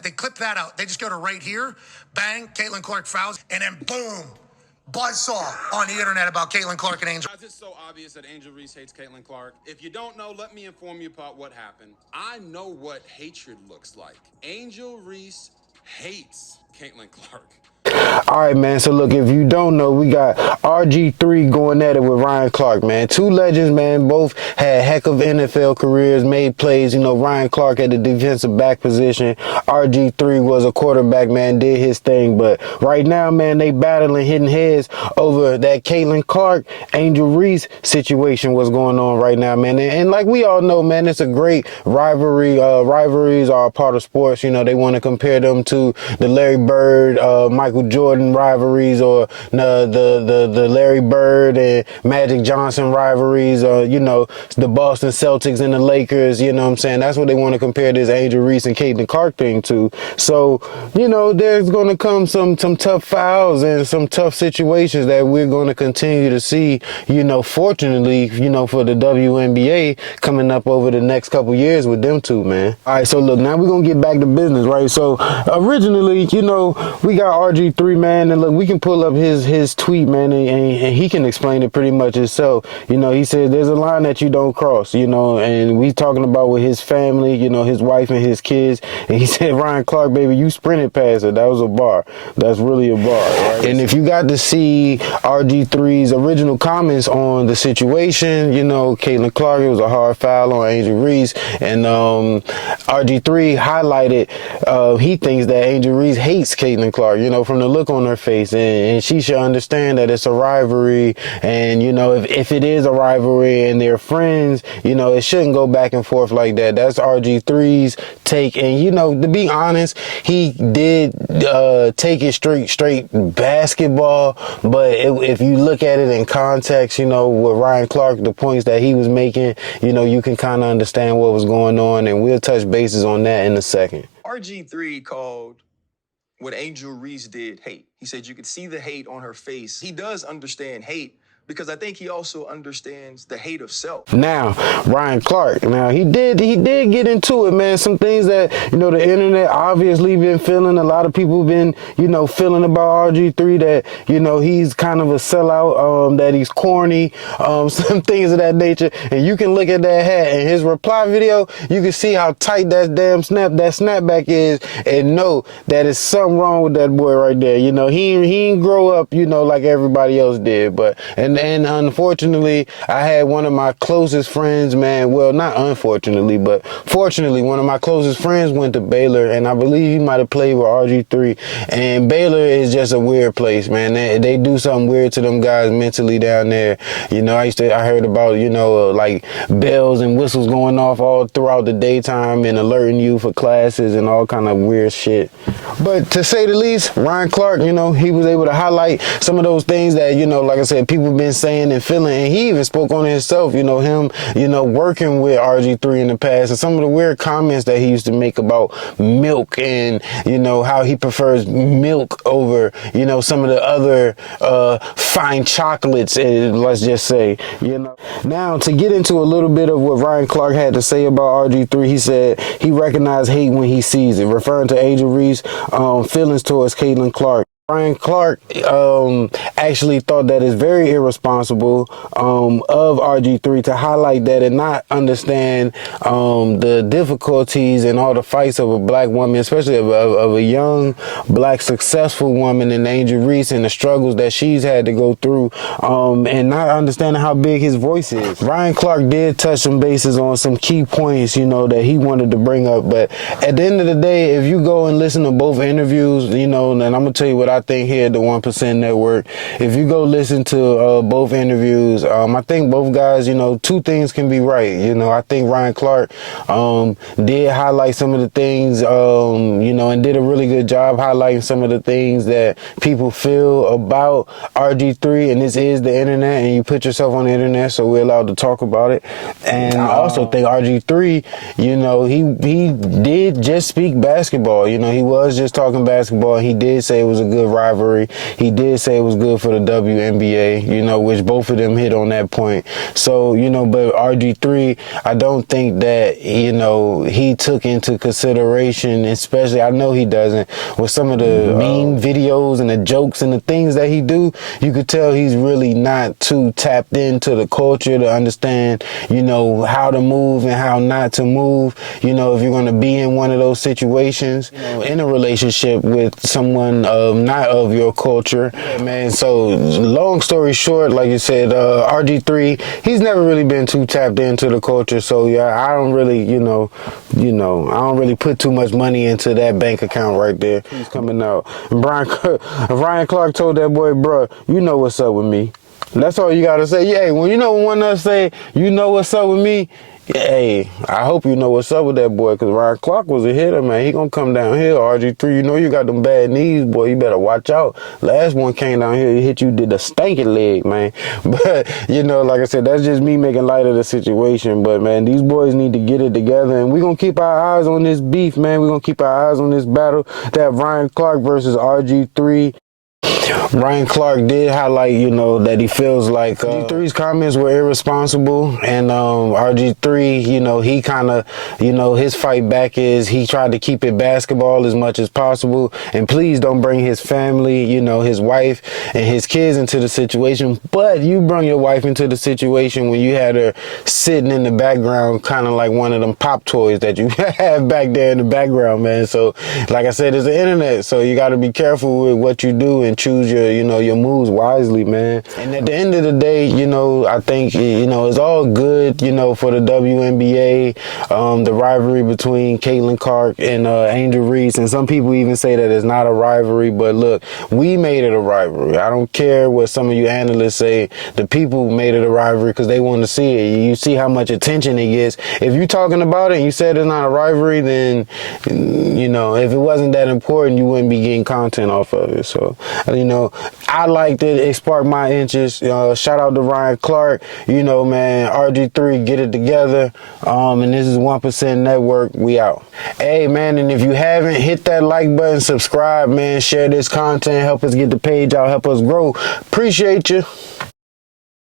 They clip that out. They just go to right here, bang, Caitlin Clark fouls, and then boom, buzzsaw on the internet about Caitlin Clark and Angel. It's so obvious that Angel Reese hates Caitlin Clark. If you don't know, let me inform you about what happened. I know what hatred looks like. Angel Reese hates Caitlin Clark. All right, man. So look, if you don't know, we got RG3 going at it with Ryan Clark, man. Two legends, man. Both had heck of NFL careers, made plays. You know, Ryan Clark at the defensive back position. RG3 was a quarterback, man, did his thing. But right now, man, they battling, hitting heads over that Caitlin Clark, Angel Reese situation. What's going on right now, man? And like we all know, man, it's a great rivalry. Rivalries are a part of sports. You know, they want to compare them to the Larry Bird, Michael Jordan rivalries, or the Larry Bird and Magic Johnson rivalries, or you know, the Boston Celtics and the Lakers. You know what I'm saying? That's what they want to compare this Angel Reese and Caitlin Clark thing to. So you know, there's going to come some tough fouls and some tough situations that we're going to continue to see. You know, fortunately, you know, for the WNBA coming up over the next couple years with them two, man. All right, so look, now we're gonna get back to business, right? So originally, you know, we got RG3, man, and look, we can pull up his tweet, man, and he can explain it pretty much himself. You know, he said there's a line that you don't cross, you know, and we talking about with his family, you know, his wife and his kids, and he said, Ryan Clark, baby, you sprinted past it. That was a bar. That's really a bar, right? And if you got to see RG3's original comments on the situation, you know, Caitlin Clark, it was a hard foul on Angel Reese, and RG3 highlighted, he thinks that Angel Reese hates Caitlin Clark, you know, from the look on her face, and she should understand that it's a rivalry, and you know, if it is a rivalry and they're friends, you know, it shouldn't go back and forth like that. That's RG3's take, and you know, to be honest, he did take it straight basketball, but if you look at it in context, you know, with Ryan Clark, the points that he was making, you know, you can kind of understand what was going on, and we'll touch bases on that in a second. RG3 called what Angel Reese did hate. He said you could see the hate on her face. He does understand hate, because I think he also understands the hate of self. Now, Ryan Clark, now he did get into it, man. Some things that, you know, the internet obviously been feeling. A lot of people been, you know, feeling about RG3 that, you know, he's kind of a sellout, that he's corny, some things of that nature. And you can look at that hat and his reply video, you can see how tight that snapback is, and know that it's something wrong with that boy right there. You know, he ain't grow up, you know, like everybody else did. But and unfortunately, I had one of my closest friends, man. Well, not unfortunately, but fortunately, one of my closest friends went to Baylor, and I believe he might have played with RG3. And Baylor is just a weird place, man. They do something weird to them guys mentally down there. You know, I heard about, you know, like bells and whistles going off all throughout the daytime and alerting you for classes and all kind of weird shit. But to say the least, Ryan Clark, you know, he was able to highlight some of those things that, you know, like I said, people been saying and feeling, and he even spoke on it himself, you know, him, you know, working with RG3 in the past, and some of the weird comments that he used to make about milk, and, you know, how he prefers milk over, you know, some of the other fine chocolates, let's just say, you know. Now, to get into a little bit of what Ryan Clark had to say about RG3, he said he recognized hate when he sees it, referring to Angel Reese feelings towards Caitlin Clark. Ryan Clark actually thought that it's very irresponsible of RG3 to highlight that and not understand the difficulties and all the fights of a black woman, especially of a young black successful woman in Angel Reese, and the struggles that she's had to go through, and not understanding how big his voice is. Ryan Clark did touch some bases on some key points, you know, that he wanted to bring up, but at the end of the day, if you go and listen to both interviews, you know, and I'm gonna tell you what I think here at the 1% Network. If you go listen to both interviews, I think both guys, you know, two things can be right. You know, I think Ryan Clark did highlight some of the things, you know, and did a really good job highlighting some of the things that people feel about RG3. And this is the internet, and you put yourself on the internet, so we're allowed to talk about it. And I also think RG3, you know, he did just speak basketball. You know, he was just talking basketball. He did say it was a good good rivalry. He did say it was good for the WNBA, you know, which both of them hit on that point. So, you know, but RG3, I don't think that, you know, he took into consideration, especially, I know he doesn't, with some of the meme videos and the jokes and the things that he do, you could tell he's really not too tapped into the culture to understand, you know, how to move and how not to move. You know, if you're going to be in one of those situations, you know, in a relationship with someone not of your culture. Yeah, man. So long story short, like you said, RG3, he's never really been too tapped into the culture. So yeah, I don't really, I don't really put too much money into that bank account right there. He's coming out. And Ryan Clark told that boy, bro, you know what's up with me. That's all you gotta say. Yeah, when one of us say, you know what's up with me, hey, I hope you know what's up with that boy, because Ryan Clark was a hitter, man. He gonna come down here. RG3, you know you got them bad knees, boy. You better watch out. Last one came down here, he hit you, did a stanky leg, man. But, you know, like I said, that's just me making light of the situation. But, man, these boys need to get it together, and we're gonna keep our eyes on this beef, man. We're gonna keep our eyes on this battle, that Ryan Clark versus RG3. Ryan Clark did highlight, you know, that he feels like RG3's comments were irresponsible, and RG3, you know, he kind of, you know, his fight back is he tried to keep it basketball as much as possible, and please don't bring his family, you know, his wife and his kids into the situation. But you bring your wife into the situation when you had her sitting in the background, kind of like one of them pop toys that you have back there in the background, man. So, like I said, it's the internet, so you got to be careful with what you do and choose your moves wisely, man. And at the end of the day, you know, I think, you know, it's all good, you know, for the WNBA, the rivalry between Caitlin Clark and Angel Reese. And some people even say that it's not a rivalry, but look, we made it a rivalry. I don't care what some of you analysts say. The people made it a rivalry because they want to see it. You see how much attention it gets. If you're talking about it and you said it's not a rivalry, then, you know, if it wasn't that important, you wouldn't be getting content off of it. So, you know, I liked it. It sparked my interest. Shout out to Ryan Clark. You know, man, RG3, get it together. And this is 1% Network. We out. Hey, man, and if you haven't, hit that like button, subscribe, man, share this content, help us get the page out, help us grow. Appreciate you.